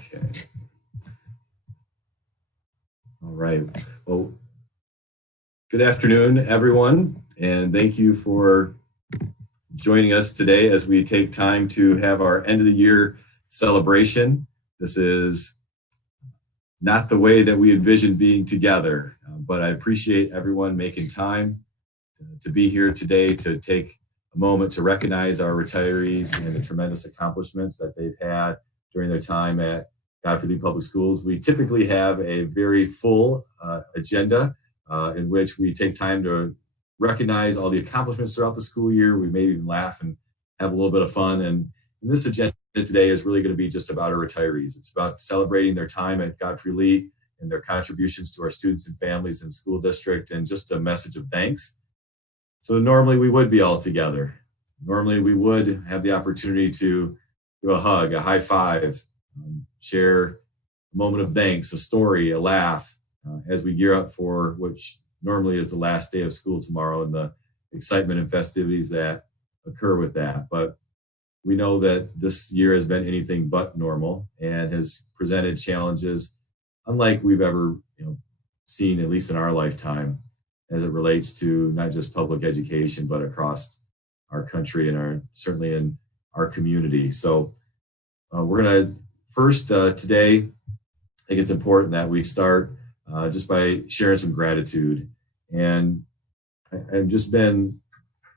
Okay. All right. Well, good afternoon, everyone, and thank you for joining us today as we take time to have our end of the year celebration. This is not the way that we envisioned being together, but I appreciate everyone making time to be here today to take a moment to recognize our retirees and the tremendous accomplishments that they've had during their time at Godfrey Public Schools. We typically have a very full agenda in which we take time to recognize all the accomplishments throughout the school year. We maybe even laugh and have a little bit of fun. And this agenda today is really going to be just about our retirees. It's about celebrating their time at Godfrey Lee and their contributions to our students and families and school district, and just a message of thanks. So normally we would be all together. Normally we would have the opportunity to do a hug, a high five, share a moment of thanks, a story, a laugh, as we gear up for which normally is the last day of school tomorrow and the excitement and festivities that occur with that. But we know that this year has been anything but normal and has presented challenges unlike we've ever seen, at least in our lifetime, as it relates to not just public education, but across our country and certainly in our community. So we're going to first today, I think it's important that we start just by sharing some gratitude. And I've just been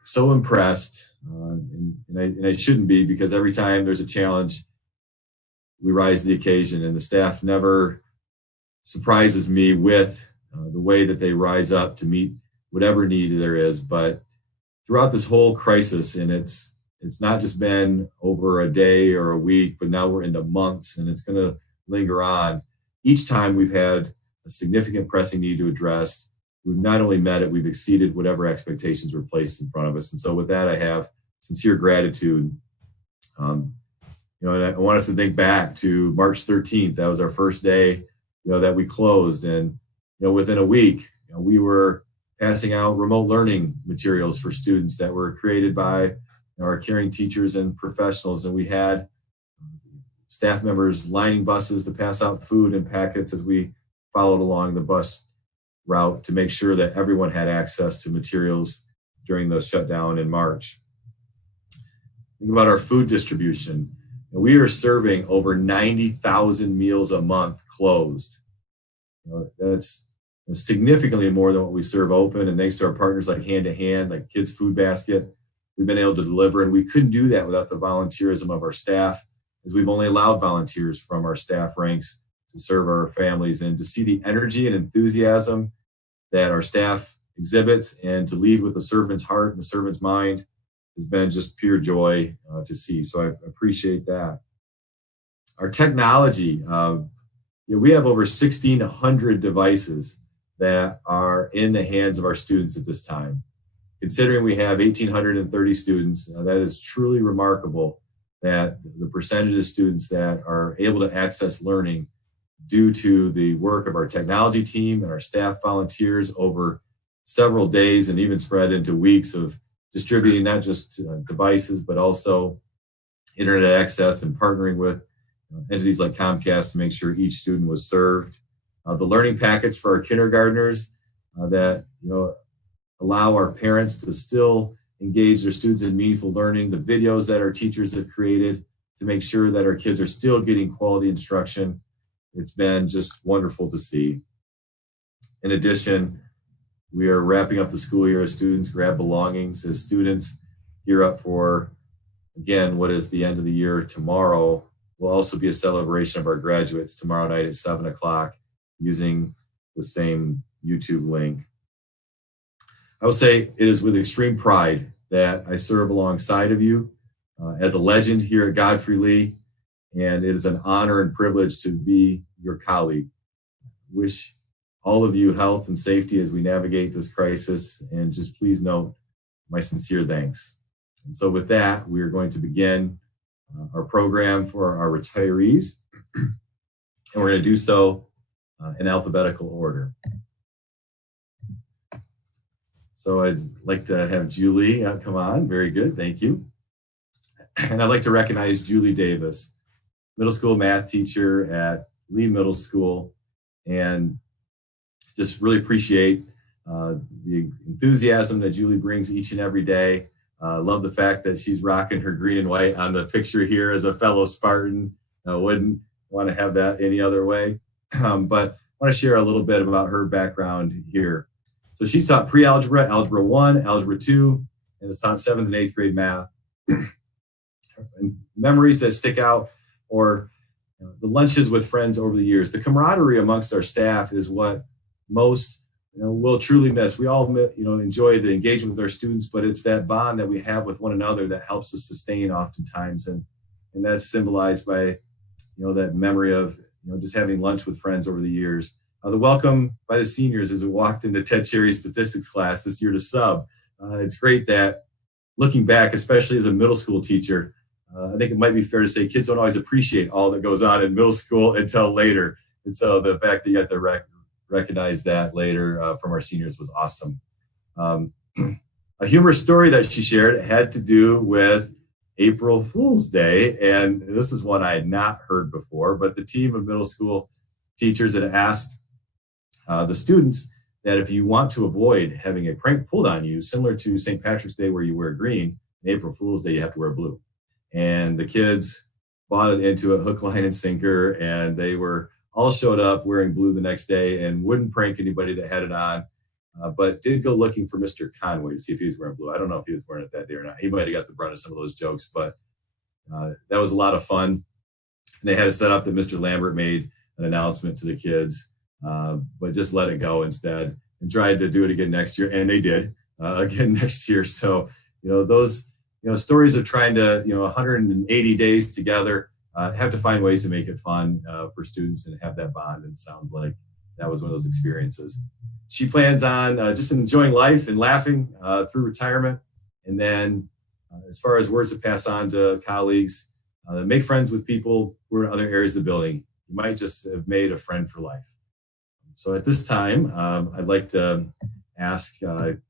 so impressed, and I shouldn't be, because every time there's a challenge, we rise to the occasion, and the staff never surprises me with the way that they rise up to meet whatever need there is. But throughout this whole crisis, and it's not just been over a day or a week, but now we're into months, and it's going to linger on. Each time we've had a significant pressing need to address, we've not only met it, we've exceeded whatever expectations were placed in front of us. And so with that, I have sincere gratitude. And I want us to think back to March 13th. That was our first day, that we closed. And, within a week, we were passing out remote learning materials for students that were created by our caring teachers and professionals. And we had staff members lining buses to pass out food and packets as we followed along the bus route to make sure that everyone had access to materials during the shutdown in March. Think about our food distribution. We are serving over 90,000 meals a month closed. That's significantly more than what we serve open. And thanks to our partners like Hand to Hand, like Kids Food Basket, we've been able to deliver. And we couldn't do that without the volunteerism of our staff, as we've only allowed volunteers from our staff ranks to serve our families. And to see the energy and enthusiasm that our staff exhibits and to lead with a servant's heart and a servant's mind has been just pure joy to see. So I appreciate that. Our technology, we have over 1,600 devices that are in the hands of our students at this time. Considering we have 1,830 students, that is truly remarkable, that the percentage of students that are able to access learning due to the work of our technology team and our staff volunteers over several days and even spread into weeks of distributing not just devices, but also internet access and partnering with entities like Comcast to make sure each student was served. The learning packets for our kindergartners that allow our parents to still engage their students in meaningful learning. The videos that our teachers have created to make sure that our kids are still getting quality instruction. It's been just wonderful to see. In addition, we are wrapping up the school year as students grab belongings, as students gear up for, again, what is the end of the year tomorrow. Will also be a celebration of our graduates tomorrow night at 7 o'clock using the same YouTube link. I will say it is with extreme pride that I serve alongside of you as a legend here at Godfrey Lee, and it is an honor and privilege to be your colleague. Wish all of you health and safety as we navigate this crisis, and just please note my sincere thanks. And so with that, we are going to begin our program for our retirees, and we're going to do so in alphabetical order. So I'd like to have Julie come on. Very good, thank you. And I'd like to recognize Julie Davis. middle school math teacher at Lee Middle School, and just really appreciate the enthusiasm that Julie brings each and every day. Love the fact that she's rocking her green and white on the picture here as a fellow Spartan. Wouldn't want to have that any other way. But I want to share a little bit about her background here. So she's taught pre-algebra, algebra 1, algebra 2, and has taught 7th and 8th grade math. And memories that stick out, or the lunches with friends over the years. The camaraderie amongst our staff is what most will truly miss. We all enjoy the engagement with our students, but it's that bond that we have with one another that helps us sustain oftentimes, and that's symbolized by that memory of just having lunch with friends over the years. The welcome by the seniors as we walked into Ted Cherry's statistics class this year to sub. It's great that looking back, especially as a middle school teacher, I think it might be fair to say kids don't always appreciate all that goes on in middle school until later. And so the fact that you got to recognize that later from our seniors was awesome. A humorous story that she shared had to do with April Fool's Day. And this is one I had not heard before, but the team of middle school teachers had asked the students that if you want to avoid having a prank pulled on you, similar to St. Patrick's Day where you wear green, and April Fool's Day you have to wear blue. And the kids bought it into a hook, line, and sinker, and they were all showed up wearing blue the next day and wouldn't prank anybody that had it on, but did go looking for Mr. Conway to see if he was wearing blue. I don't know if he was wearing it that day or not. He might have got the brunt of some of those jokes, but that was a lot of fun. And they had it set up that Mr. Lambert made an announcement to the kids, but just let it go instead and tried to do it again next year. And they did again next year. So, those, stories of trying to, 180 days together, have to find ways to make it fun for students and have that bond. And it sounds like that was one of those experiences. She plans on just enjoying life and laughing through retirement. And then as far as words to pass on to colleagues, make friends with people who are in other areas of the building. You might just have made a friend for life. So at this time, I'd like to ask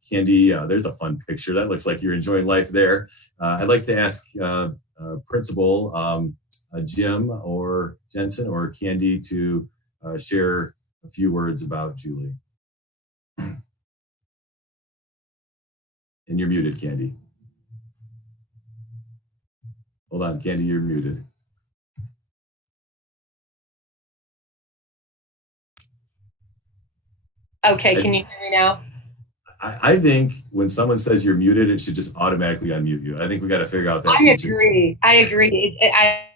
Candy, there's a fun picture. That looks like you're enjoying life there. I'd like to ask Principal Jim or Jensen or Candy to share a few words about Julie. And you're muted, Candy. Hold on, Candy, you're muted. Okay, can you hear me now? I think when someone says you're muted, it should just automatically unmute you. I think we got to figure out that. I agree.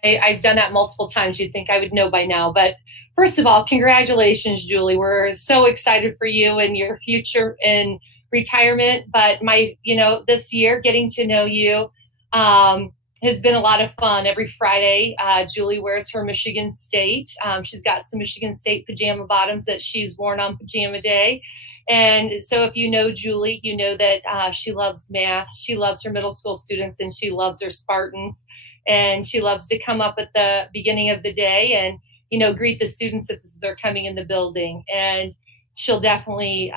I've done that multiple times. You'd think I would know by now. But first of all, congratulations, Julie. We're so excited for you and your future in retirement. But this year, getting to know you has been a lot of fun. Every Friday, Julie wears her Michigan State. She's got some Michigan State pajama bottoms that she's worn on pajama day. And so if you know Julie, you know that she loves math, she loves her middle school students, and she loves her Spartans. And she loves to come up at the beginning of the day and, greet the students as they're coming in the building. And she'll definitely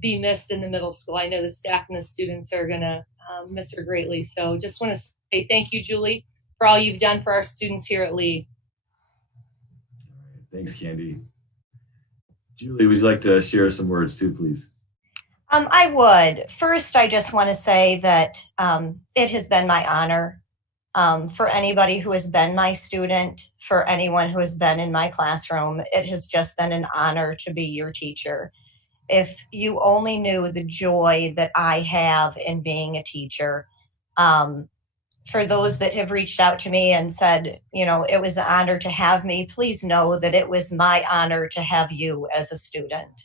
be missed in the middle school. I know the staff and the students are going to miss her greatly. So just want to say thank you, Julie, for all you've done for our students here at Lee. Thanks, Candy. Julie, would you like to share some words too, please? I would. First, I just want to say that it has been my honor for anybody who has been my student, for anyone who has been in my classroom. It has just been an honor to be your teacher. If you only knew the joy that I have in being a teacher, for those that have reached out to me and said, it was an honor to have me, please know that it was my honor to have you as a student.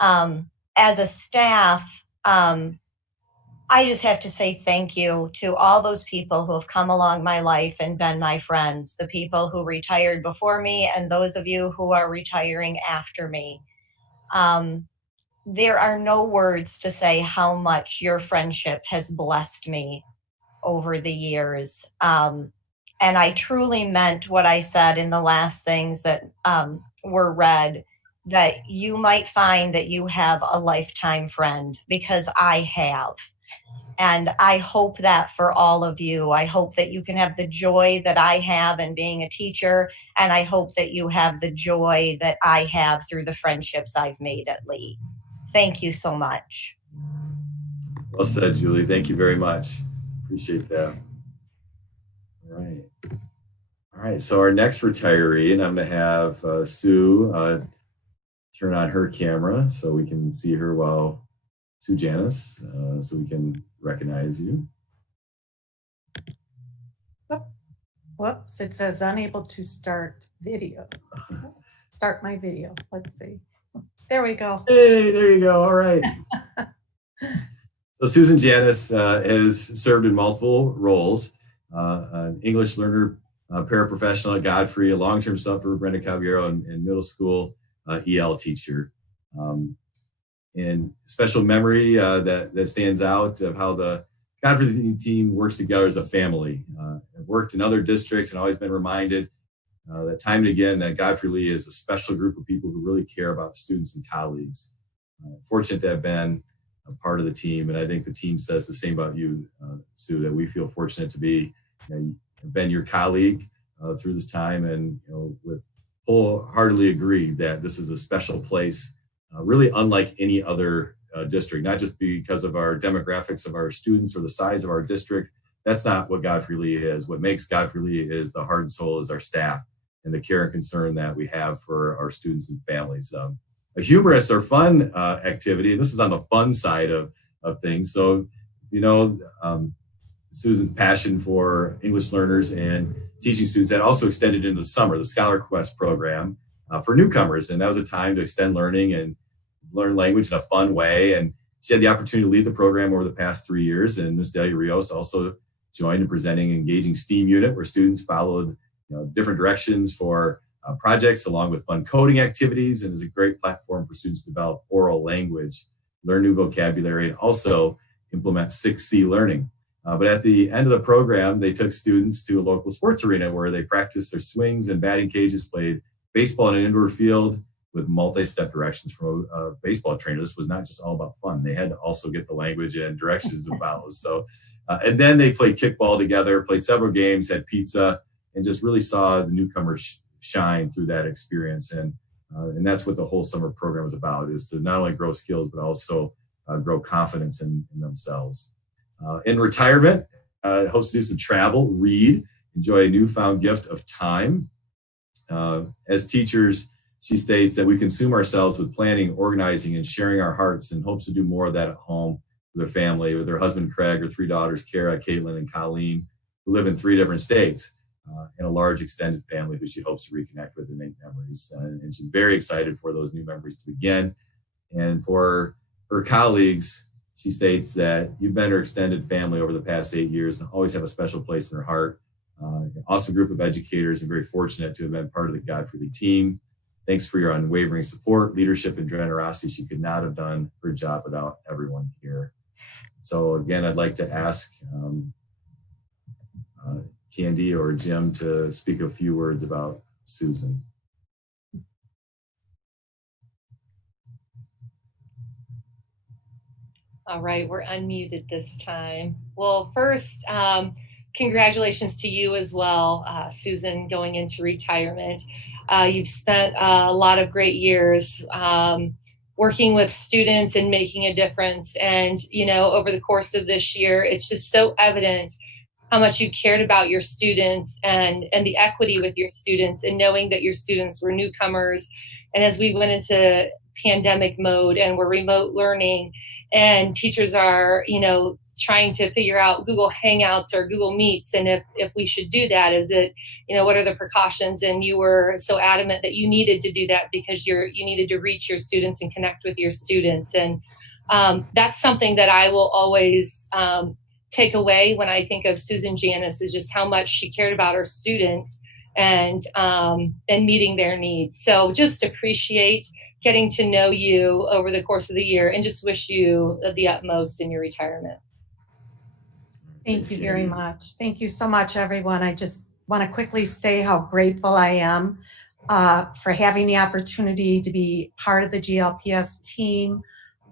As a staff, I just have to say thank you to all those people who have come along my life and been my friends, the people who retired before me and those of you who are retiring after me. There are no words to say how much your friendship has blessed me over the years. And I truly meant what I said in the last things that were read, that you might find that you have a lifetime friend, because I have. And I hope that for all of you. I hope that you can have the joy that I have in being a teacher, and I hope that you have the joy that I have through the friendships I've made at Lee. Thank you so much. Well said, Julie. Thank you very much. Appreciate that. All right. All right. So our next retiree, and I'm going to have Sue turn on her camera so we can see her while Sue Janice, so we can recognize you. Whoops, it says unable to start video. Start my video. Let's see. There we go. Hey, there you go. All right. So Susan Janice has served in multiple roles, an English learner, paraprofessional at Godfrey, a long-term sub for Brenda Caballero, and middle school EL teacher. And special memory that stands out of how the Godfrey team works together as a family. I've worked in other districts and always been reminded that time and again that Godfrey Lee is a special group of people who really care about students and colleagues. Fortunate to have been a part of the team, and I think the team says the same about you, Sue, that we feel fortunate to be been your colleague through this time, and with wholeheartedly agree that this is a special place, really unlike any other district, not just because of our demographics of our students or the size of our district. That's not what Godfrey Lee is. What makes Godfrey Lee is the heart and soul is our staff and the care and concern that we have for our students and families. A humorous or fun activity, and this is on the fun side of things. So, Susan's passion for English learners and teaching students that also extended into the summer, the Scholar Quest program for newcomers. And that was a time to extend learning and learn language in a fun way. And she had the opportunity to lead the program over the past 3 years. And Ms. Delia Rios also joined in presenting an engaging STEAM unit where students followed different directions for projects along with fun coding activities, and is a great platform for students to develop oral language, learn new vocabulary, and also implement 6C learning. But at the end of the program, they took students to a local sports arena where they practiced their swings and batting cages, played baseball in an indoor field with multi-step directions from a baseball trainer. This was not just all about fun. They had to also get the language and directions to follow. So, and then they played kickball together, played several games, had pizza, and just really saw the newcomers shine through that experience. And that's what the whole summer program is about, is to not only grow skills, but also grow confidence in themselves. In retirement, hopes to do some travel, read, enjoy a newfound gift of time. As teachers, she states that we consume ourselves with planning, organizing, and sharing our hearts, and hopes to do more of that at home with her family, with her husband, Craig, her 3 daughters, Kara, Caitlin, and Colleen, who live in 3 different states, and a large extended family who she hopes to reconnect with and make memories. And she's very excited for those new memories to begin. And for her colleagues, she states that you've been her extended family over the past 8 years and always have a special place in her heart. An awesome group of educators, and very fortunate to have been part of the Godfrey Lee team. Thanks for your unwavering support, leadership, and generosity. She could not have done her job without everyone here. So again, I'd like to ask Candy or Jim to speak a few words about Susan. All right, we're unmuted this time. Well, first, congratulations to you as well, Susan, going into retirement. You've spent a lot of great years working with students and making a difference. And, over the course of this year, it's just so evident how much you cared about your students and the equity with your students, and knowing that your students were newcomers. And as we went into pandemic mode and we're remote learning, and teachers are, trying to figure out Google Hangouts or Google Meets, and if we should do that, is it, what are the precautions? And you were so adamant that you needed to do that because you needed to reach your students and connect with your students. And that's something that I will always take away when I think of Susan Janice, is just how much she cared about her students and meeting their needs. So just appreciate getting to know you over the course of the year, and just wish you the utmost in your retirement. Thank you very much. Thank you so much, everyone. I just want to quickly say how grateful I am for having the opportunity to be part of the GLPS team.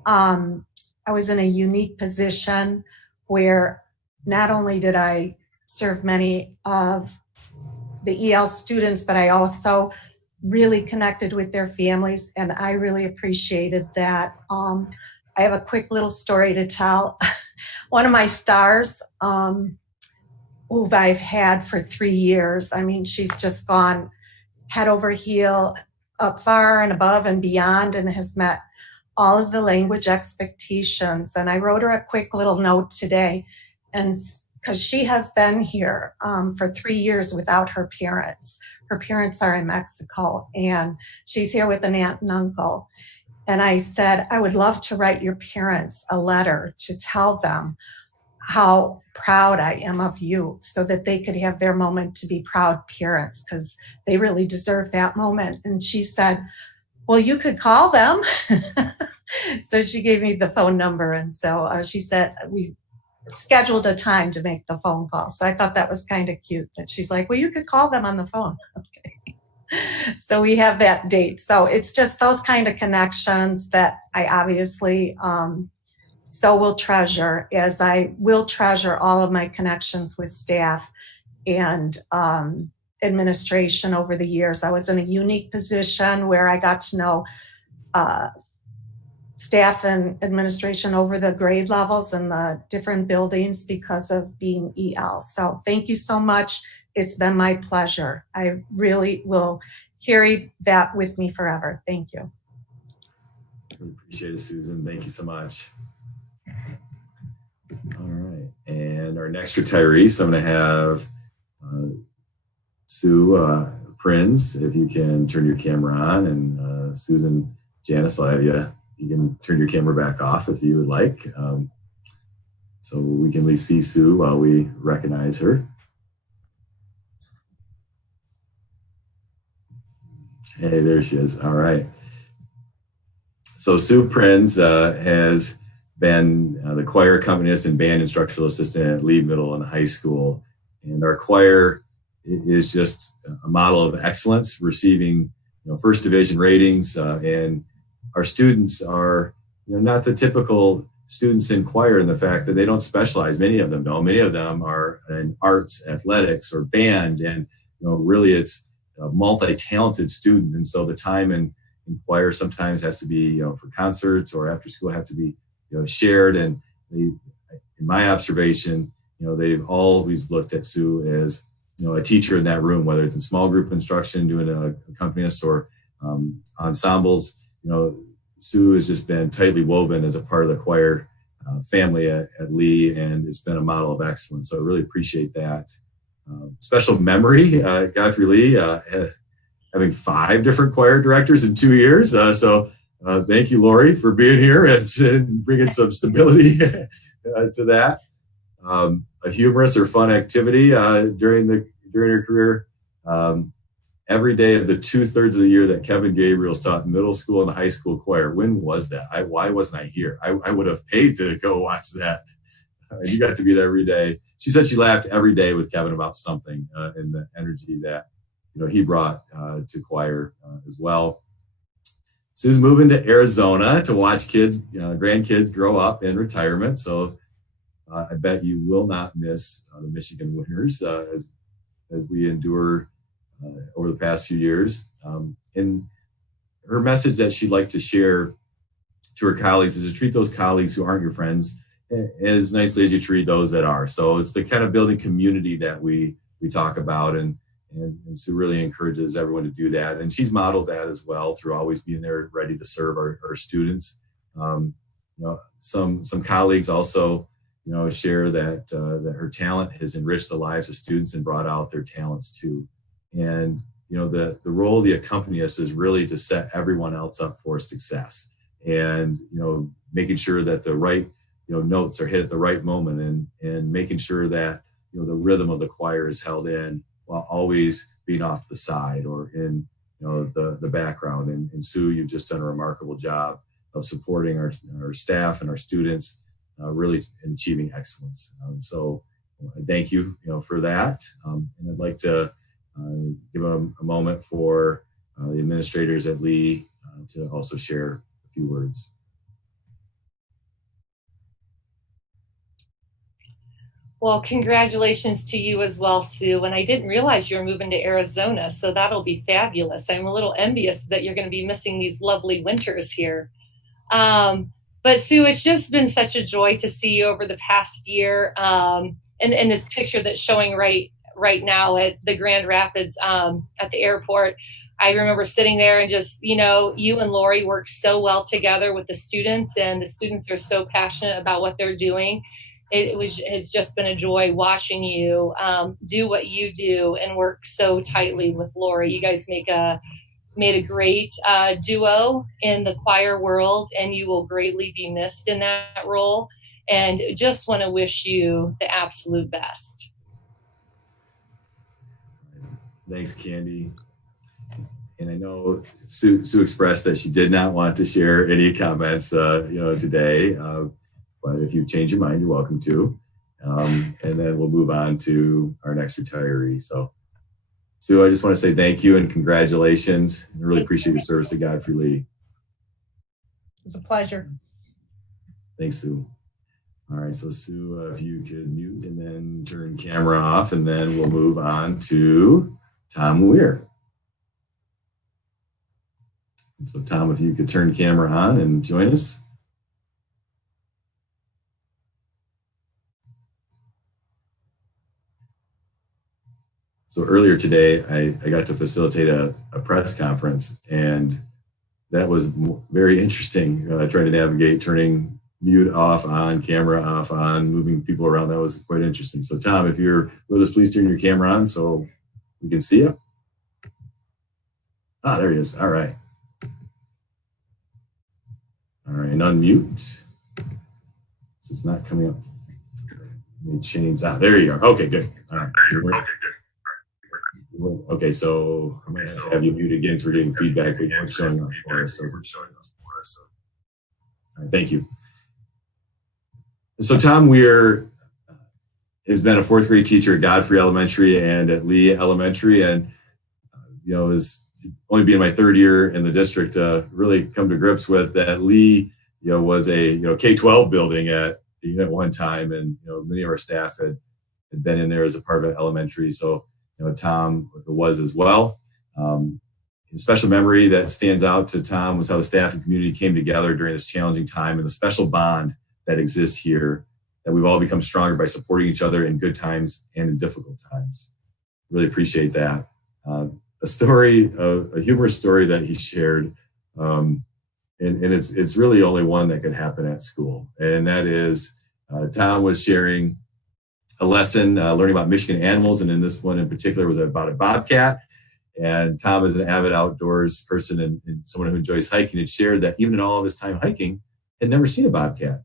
I was in a unique position where not only did I serve many of the EL students, but I also really connected with their families, and I really appreciated that. I have a quick little story to tell. One of my stars, who I've had for 3 years, I mean, she's just gone head over heel, up far and above and beyond, and has met all of the language expectations. And I wrote her a quick little note today, and because she has been here for 3 years without her parents. Her parents are in Mexico, and she's here with an aunt and uncle. And I said, I would love to write your parents a letter to tell them how proud I am of you, so that they could have their moment to be proud parents, because they really deserve that moment. And she said, well, you could call them. So she gave me the phone number. And so she said, we scheduled a time to make the phone call. So I thought that was kind of cute that she's like, well, you could call them on the phone. Okay. So we have that date. So it's just those kind of connections that I obviously so will treasure, as I will treasure all of my connections with staff and administration over the years. I was in a unique position where I got to know staff and administration over the grade levels and the different buildings because of being EL. So thank you so much. It's been my pleasure. I really will carry that with me forever. Thank you. We appreciate it, Susan. Thank you so much. All right. And our next retiree, so I'm going to have Sue Prinz, if you can turn your camera on, and Susan, Janice, I'll have you. You can turn your camera back off if you would like. So we can at least see Sue while we recognize her. Hey, there she is. All right. So Sue Prinz has been the choir accompanist and band instructional assistant at Lee Middle and High School. And our choir is just a model of excellence, receiving first division ratings, and our students are not the typical students in choir in the fact that they don't specialize. Many of them don't. Many of them are in arts, athletics, or band, and really it's multi-talented students. And so the time in choir sometimes has to be for concerts or after school have to be shared. And in my observation, they've always looked at Sue as a teacher in that room, whether it's in small group instruction, doing a accompanist, or ensembles. Sue has just been tightly woven as a part of the choir family at Lee, and it's been a model of excellence. So I really appreciate that. Special memory, Godfrey Lee, having 5 different choir directors in 2 years. So thank you, Lori, for being here and bringing some stability to that. A humorous or fun activity during her career. Every day of the 2/3 of the year that Kevin Gabriel's taught middle school and high school choir. When was that? Why wasn't I here? I would have paid to go watch that. You got to be there every day. She said she laughed every day with Kevin about something and the energy that he brought to choir as well. Sue's moving to Arizona to watch kids, grandkids grow up in retirement. So I bet you will not miss the Michigan Winners as we endure over the past few years. And her message that she'd like to share to her colleagues is to treat those colleagues who aren't your friends as nicely as you treat those that are. So it's the kind of building community that we talk about, and Sue really encourages everyone to do that. And she's modeled that as well through always being there ready to serve our students. Some colleagues also share that her talent has enriched the lives of students and brought out their talents too. And the role of the accompanist is really to set everyone else up for success, and making sure that the right notes are hit at the right moment, and making sure that the rhythm of the choir is held in while always being off the side or in the background. And Sue, you've just done a remarkable job of supporting our staff and our students really in achieving excellence. So thank you for that. And I'd like to give a moment for the administrators at Lee to also share a few words. Well, congratulations to you as well, Sue. And I didn't realize you were moving to Arizona, so that'll be fabulous. I'm a little envious that you're going to be missing these lovely winters here. But Sue, it's just been such a joy to see you over the past year. And this picture that's showing right now at the Grand Rapids at the airport, I remember sitting there and just, you know, you and Lori work so well together with the students, and the students are so passionate about what they're doing. It's just been a joy watching you do what you do and work so tightly with Lori. You guys made a great duo in the choir world, and you will greatly be missed in that role. And just want to wish you the absolute best. Thanks, Candy. And I know Sue expressed that she did not want to share any comments, today. But if you change your mind, you're welcome to. And then we'll move on to our next retiree. So, Sue, I just want to say thank you and congratulations. I really appreciate your service to Godfrey Lee. It's a pleasure. Thanks, Sue. All right, so Sue, if you could mute and then turn camera off, and then we'll move on to Tom Weir. And so, Tom, if you could turn camera on and join us. So earlier today, I got to facilitate a press conference, and that was very interesting, trying to navigate turning mute off, on, camera off, on, moving people around. That was quite interesting. So Tom, if you're with us, please turn your camera on so we can see you. Ah, there he is. All right. All right, and unmute. So it's not coming up. Let me change. Ah, there you are. Okay, good. All right. Okay, so I'm going to have you mute again because we're getting feedback. We weren't showing up for us. All right, thank you. So Tom Weir has been a fourth grade teacher at Godfrey Elementary and at Lee Elementary, and is only being my third year in the district, really come to grips with that Lee, was a K-12 building at one time, and many of our staff had been in there as a part of elementary. So Tom was as well. A special memory that stands out to Tom was how the staff and community came together during this challenging time, and the special bond that exists here, that we've all become stronger by supporting each other in good times and in difficult times. Really appreciate that. A humorous story that he shared, and it's really only one that could happen at school, and that is Tom was sharing a lesson learning about Michigan animals, and in this one in particular was about a bobcat. And Tom is an avid outdoors person and someone who enjoys hiking, had shared that even in all of his time hiking, had never seen a bobcat.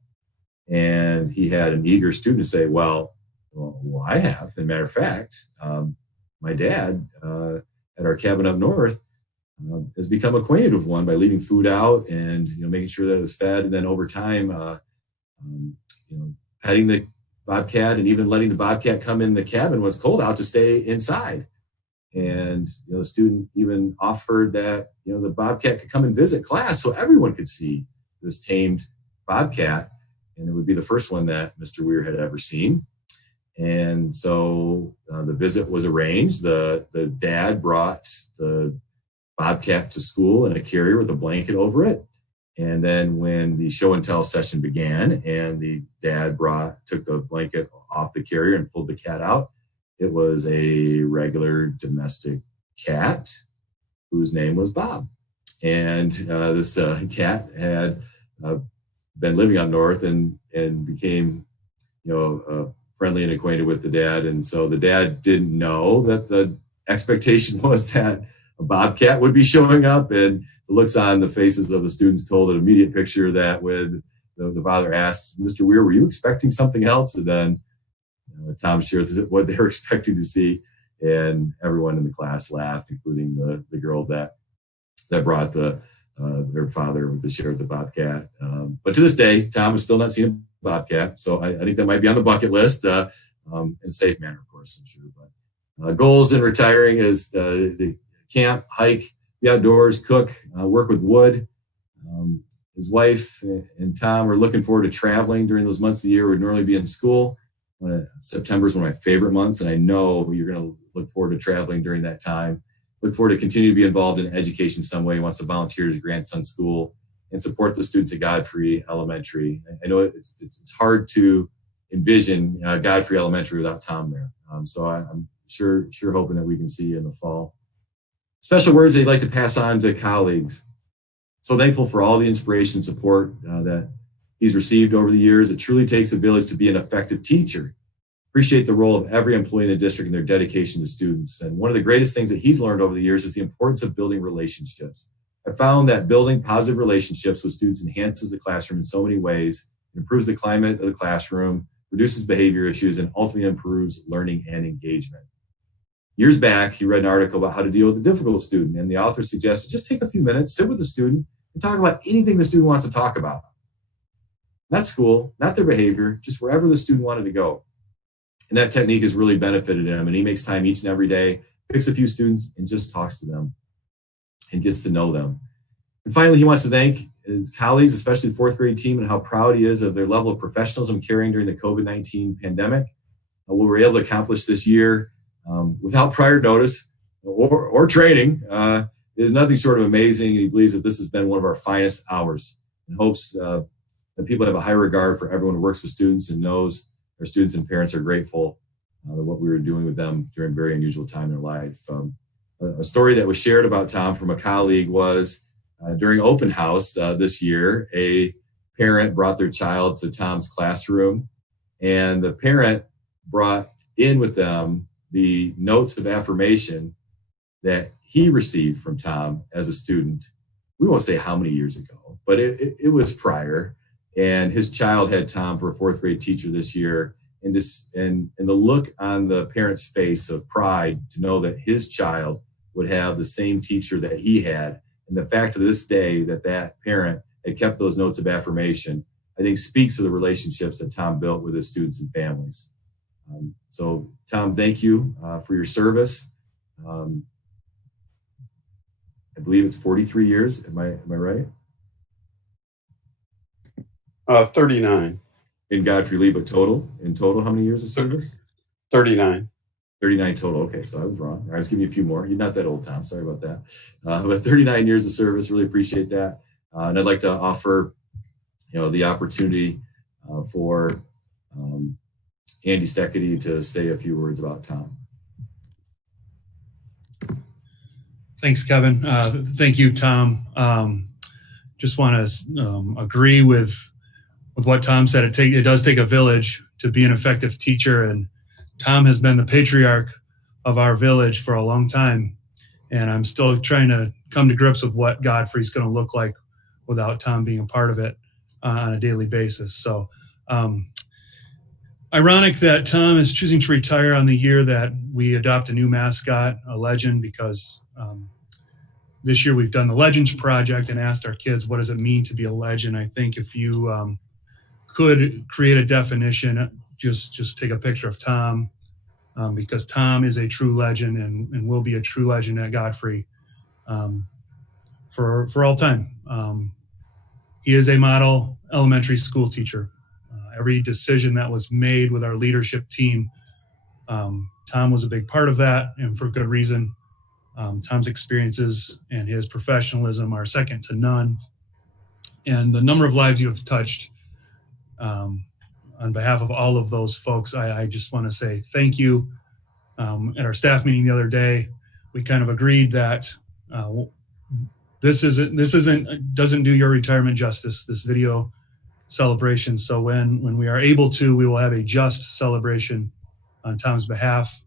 And he had an eager student say, well, I have. As a matter of fact, my dad at our cabin up north has become acquainted with one by leaving food out and making sure that it was fed. And then over time, petting the bobcat and even letting the bobcat come in the cabin when it's cold out to stay inside. And the student even offered that the bobcat could come and visit class so everyone could see this tamed bobcat, and it would be the first one that Mr. Weir had ever seen. And so the visit was arranged. The dad brought the bobcat to school in a carrier with a blanket over it. And then when the show and tell session began and the dad took the blanket off the carrier and pulled the cat out, it was a regular domestic cat whose name was Bob. And this cat had been living up north and became, friendly and acquainted with the dad. And so the dad didn't know that the expectation was that a bobcat would be showing up, and the looks on the faces of the students told an immediate picture that when the father asked, Mr. Weir, were you expecting something else? And then Tom shared what they were expecting to see, and everyone in the class laughed, including the girl that brought their father to share the bobcat. But to this day, Tom has still not seen a bobcat, so I think that might be on the bucket list in a safe manner, of course, I'm sure. But goals in retiring is the camp, hike, be outdoors, cook, work with wood. His wife and Tom are looking forward to traveling during those months of the year. Would normally be in school. September is one of my favorite months, and I know you're going to look forward to traveling during that time. Look forward to continue to be involved in education some way. Wants to volunteer at his grandson's school and support the students at Godfrey Elementary. I know it's hard to envision Godfrey Elementary without Tom there. So I'm sure hoping that we can see you in the fall. Special words they'd like to pass on to colleagues. So thankful for all the inspiration and support that he's received over the years. It truly takes a village to be an effective teacher. Appreciate the role of every employee in the district and their dedication to students. And one of the greatest things that he's learned over the years is the importance of building relationships. I found that building positive relationships with students enhances the classroom in so many ways. It improves the climate of the classroom, reduces behavior issues, and ultimately improves learning and engagement. Years back, he read an article about how to deal with a difficult student, and the author suggested just take a few minutes, sit with the student, and talk about anything the student wants to talk about. Not school, not their behavior, just wherever the student wanted to go. And that technique has really benefited him, and he makes time each and every day, picks a few students, and just talks to them and gets to know them. And finally, he wants to thank his colleagues, especially the fourth grade team, and how proud he is of their level of professionalism carrying during the COVID-19 pandemic. What we were able to accomplish this year without prior notice or training is nothing short of amazing. He believes that this has been one of our finest hours, and hopes that people have a high regard for everyone who works with students and knows their students and parents are grateful that what we were doing with them during a very unusual time in their life. A story that was shared about Tom from a colleague was during open house this year, a parent brought their child to Tom's classroom, and the parent brought in with them the notes of affirmation that he received from Tom as a student. We won't say how many years ago, but it was prior. And his child had Tom for a fourth grade teacher this year. And the look on the parent's face of pride to know that his child would have the same teacher that he had. And the fact to this day that that parent had kept those notes of affirmation, I think speaks to the relationships that Tom built with his students and families. So Tom, thank you for your service. I believe it's 43 years. Am I right? 39. In Godfrey Lee, but in total, how many years of service? 39. 39 total. Okay, so I was wrong. I was giving you a few more. You're not that old, Tom. Sorry about that. But 39 years of service. Really appreciate that. And I'd like to offer, the opportunity for Andy Steckedy to say a few words about Tom. Thanks, Kevin. Thank you, Tom. Just want to agree with what Tom said. It does take a village to be an effective teacher, and Tom has been the patriarch of our village for a long time, and I'm still trying to come to grips with what Godfrey's going to look like without Tom being a part of it on a daily basis. So ironic that Tom is choosing to retire on the year that we adopt a new mascot, a legend, because this year we've done the Legends Project and asked our kids, what does it mean to be a legend? I think if you could create a definition, just take a picture of Tom, because Tom is a true legend and will be a true legend at Godfrey for all time. He is a model elementary school teacher. Every decision that was made with our leadership team, Tom was a big part of that, and for good reason. Tom's experiences and his professionalism are second to none. And the number of lives you have touched, on behalf of all of those folks, I just want to say thank you. At our staff meeting the other day, we kind of agreed that this doesn't do your retirement justice, this video celebration. So when we are able to, we will have a just celebration on Tom's behalf.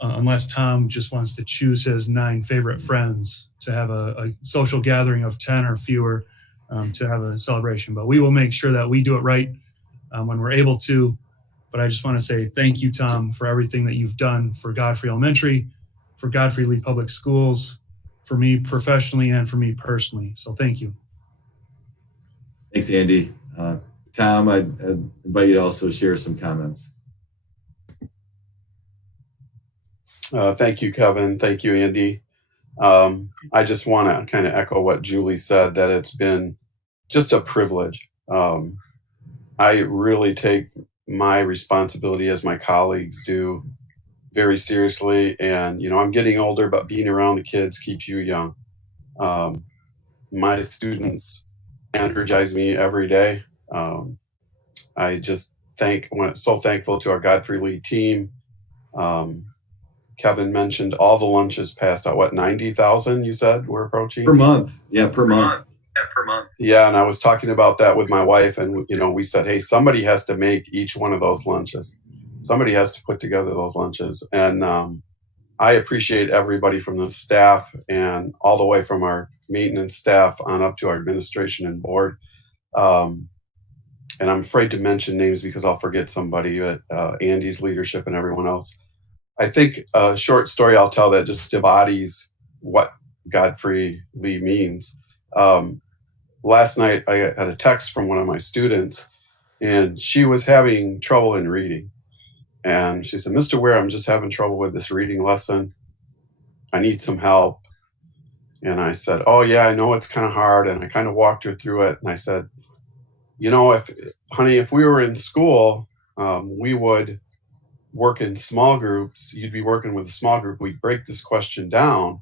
Unless Tom just wants to choose his 9 favorite friends to have a social gathering of 10 or fewer to have a celebration. But we will make sure that we do it right when we're able to. But I just want to say thank you, Tom, for everything that you've done for Godfrey Elementary, for Godfrey Lee Public Schools, for me professionally and for me personally. So thank you. Thanks, Andy. Tom, I'd invite you to also share some comments. Thank you, Kevin. Thank you, Andy. I just want to kind of echo what Julie said, that it's been just a privilege. I really take my responsibility as my colleagues do very seriously. And, I'm getting older, but being around the kids keeps you young. My students energize me every day. I just so thankful to our Godfrey Lead team. Kevin mentioned all the lunches passed out. What, 90,000 you said we're approaching? Per month. Yeah, per month. Yeah, and I was talking about that with my wife, and we said, hey, somebody has to make each one of those lunches. Somebody has to put together those lunches. And I appreciate everybody from the staff and all the way from our maintenance staff on up to our administration and board. And I'm afraid to mention names because I'll forget somebody, but Andy's leadership and everyone else. I think a short story I'll tell that just embodies what Godfrey Lee means. Last night, I had a text from one of my students, and she was having trouble in reading. And she said, Mr. Ware, I'm just having trouble with this reading lesson. I need some help. And I said, oh, yeah, I know it's kind of hard. And I kind of walked her through it. And I said, if we were in school, we would work in small groups. You'd be working with a small group. We'd break this question down.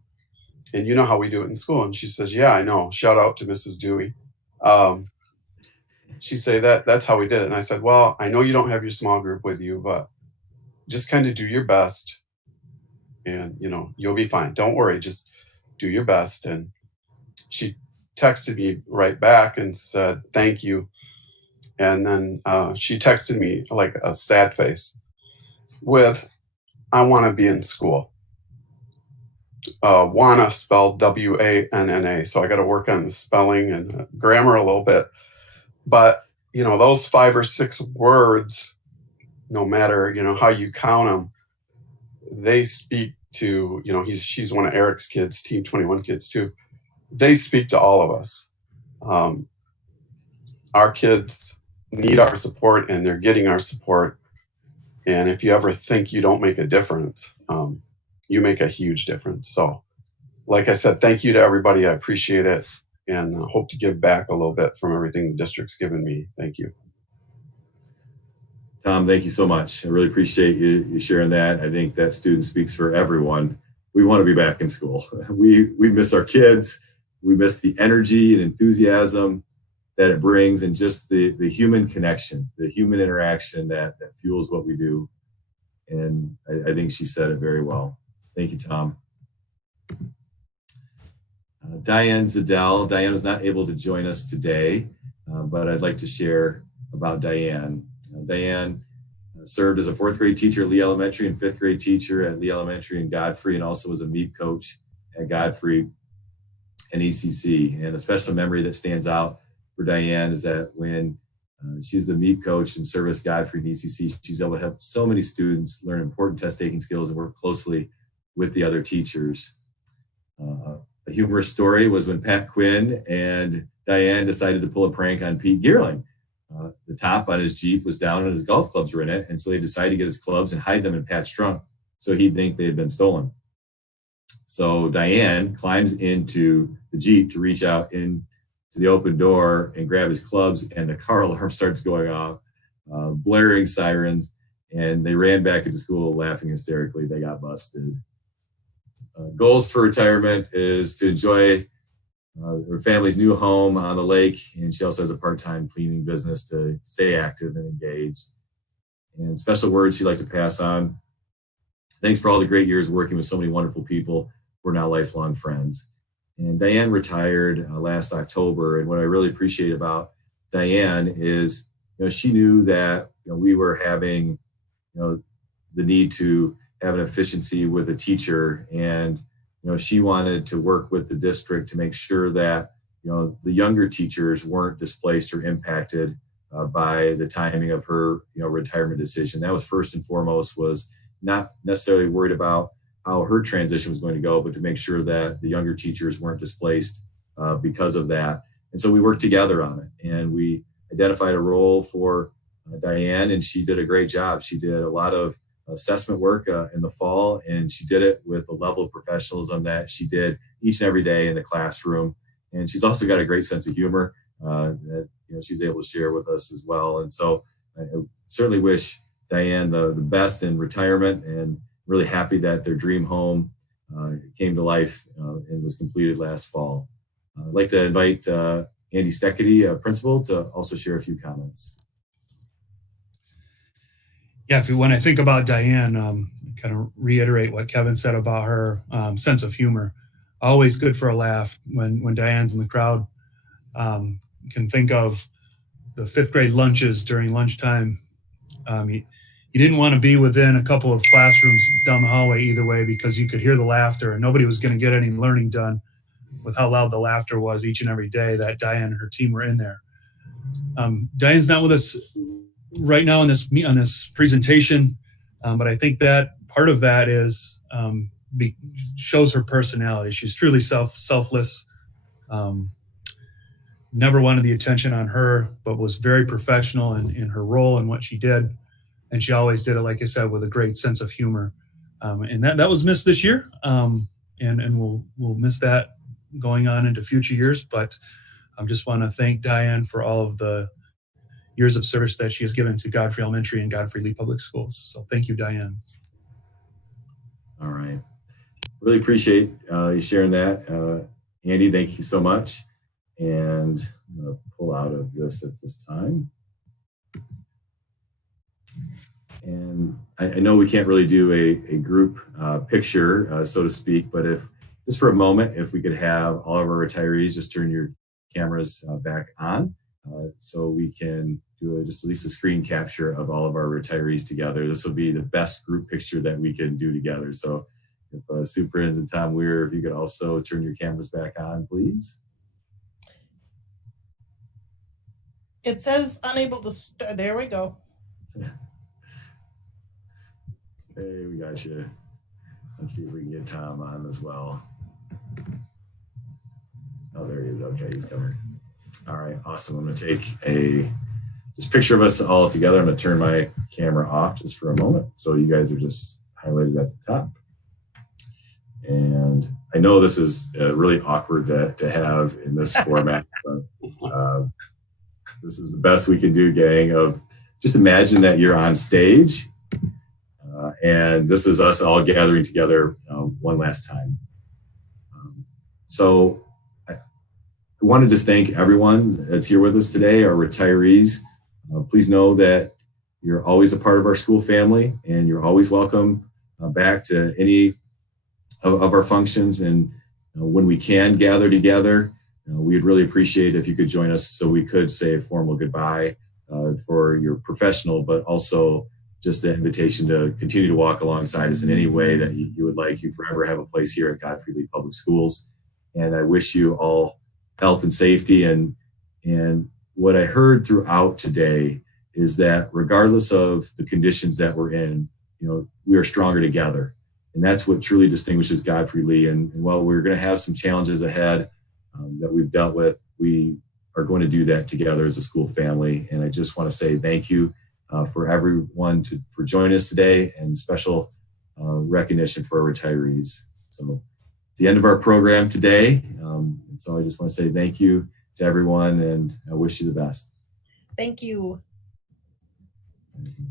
And you know how we do it in school. And she says, yeah, I know. Shout out to Mrs. Dewey. She said that's how we did it. And I said, well, I know you don't have your small group with you, but just kind of do your best. And, you'll be fine. Don't worry. Just do your best. And she texted me right back and said, thank you. And then she texted me like a sad face with, I want to be in school. Wanna spelled W-A-N-N-A. So I got to work on the spelling and grammar a little bit. But, those 5 or 6 words, no matter, how you count them, they speak to, she's one of Eric's kids, Team 21 kids too. They speak to all of us. Our kids need our support, and they're getting our support. And if you ever think you don't make a difference, you make a huge difference. So, like I said, thank you to everybody. I appreciate it, and hope to give back a little bit from everything the district's given me. Thank you. Tom, thank you so much. I really appreciate you sharing that. I think that student speaks for everyone. We want to be back in school. We miss our kids. We miss the energy and enthusiasm that it brings, and just the human connection, the human interaction that fuels what we do. And I think she said it very well. Thank you, Tom. Diane Zadell. Diane was not able to join us today, but I'd like to share about Diane. Diane served as a 4th grade teacher at Lee Elementary and 5th grade teacher at Lee Elementary and Godfrey, and also was a meet coach at Godfrey and ECC. And a special memory that stands out for Diane is that when she's the meet coach and service Godfrey and ECC, she's able to help so many students learn important test taking skills and work closely with the other teachers. A humorous story was when Pat Quinn and Diane decided to pull a prank on Pete Geerling. The top on his Jeep was down and his golf clubs were in it. And so they decided to get his clubs and hide them in Pat's trunk so he'd think they had been stolen. So Diane climbs into the Jeep to reach out into the open door and grab his clubs, and the car alarm starts going off, blaring sirens, and they ran back into school laughing hysterically. They got busted. Goals for retirement is to enjoy her family's new home on the lake, and she also has a part-time cleaning business to stay active and engaged. And special words she'd like to pass on. Thanks for all the great years working with so many wonderful people. We're now lifelong friends. And Diane retired last October, and what I really appreciate about Diane is, she knew that we were having, the need to have an efficiency with a teacher, and she wanted to work with the district to make sure that the younger teachers weren't displaced or impacted by the timing of her retirement decision. That was first and foremost, was not necessarily worried about how her transition was going to go, but to make sure that the younger teachers weren't displaced because of that. And so we worked together on it, and we identified a role for Diane, and she did a great job. She did a lot of assessment work in the fall, and she did it with a level of professionalism that she did each and every day in the classroom. And she's also got a great sense of humor that she's able to share with us as well. And so I certainly wish Diane the best in retirement, and really happy that their dream home came to life and was completed last fall. I'd like to invite Andy Steckety, principal, to also share a few comments. Yeah, when I think about Diane, kind of reiterate what Kevin said about her sense of humor. Always good for a laugh when Diane's in the crowd. Can think of the fifth grade lunches during lunchtime. You didn't want to be within a couple of classrooms down the hallway either way, because you could hear the laughter and nobody was going to get any learning done with how loud the laughter was each and every day that Diane and her team were in there. Diane's not with us right now on this presentation, but I think that part of that is shows her personality. She's truly selfless. Never wanted the attention on her, but was very professional in her role and what she did. And she always did it, like I said, with a great sense of humor. And that was missed this year. And we'll miss that going on into future years. But I just want to thank Diane for all of the years of service that she has given to Godfrey Elementary and Godfrey Lee Public Schools. So thank you, Diane. All right. Really appreciate you sharing that. Andy, thank you so much. And I'm going to pull out of this at this time. And I know we can't really do a group picture, so to speak, but if just for a moment, if we could have all of our retirees just turn your cameras back on so we can do just at least a screen capture of all of our retirees together. This will be the best group picture that we can do together. So if Sue Prinz and Tom Weir, if you could also turn your cameras back on, please. It says unable to start. There we go. Hey, we got you. Let's see if we can get Tom on as well. Oh, there he is. Okay, he's coming. All right, awesome. I'm going to take this picture of us all together. I'm going to turn my camera off just for a moment, so you guys are just highlighted at the top. And I know this is really awkward to have in this format, but this is the best we can do, gang. Of just imagine that you're on stage, and this is us all gathering together one last time. So I want to just thank everyone that's here with us today, our retirees. Please know that you're always a part of our school family, and you're always welcome back to any of our functions. And when we can gather together, we'd really appreciate if you could join us so we could say a formal goodbye for your professional, but also just the invitation to continue to walk alongside us in any way that you would like. You forever have a place here at Godfrey Lee Public Schools. And I wish you all health and safety. And what I heard throughout today is that regardless of the conditions that we're in, we are stronger together. And that's what truly distinguishes Godfrey Lee. And while we're going to have some challenges ahead that we've dealt with, we are going to do that together as a school family. And I just want to say thank you for everyone for joining us today, and special recognition for our retirees. So it's the end of our program today. And so I just want to say thank you to everyone, and I wish you the best. Thank you. Thank you.